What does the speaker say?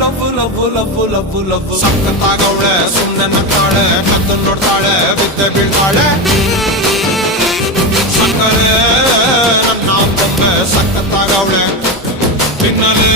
love love love love love ಸಕ್ಕತ್ತಾಗವಳೆ ಸುಮ್ನೆ ನಗ್ತಾಳೆ ಕದ್ದು ನೋಡ್ತಾಳೆ ಬಿದ್ದೆ ಬೀಳ್ತಾಳೆ ಸಕ್ಕರೆ ನನ್ನ ಬೊಮ್ಮೆ ಸಕ್ಕತ್ತಾಗವಳೆ ತಿನ್ನಲೇ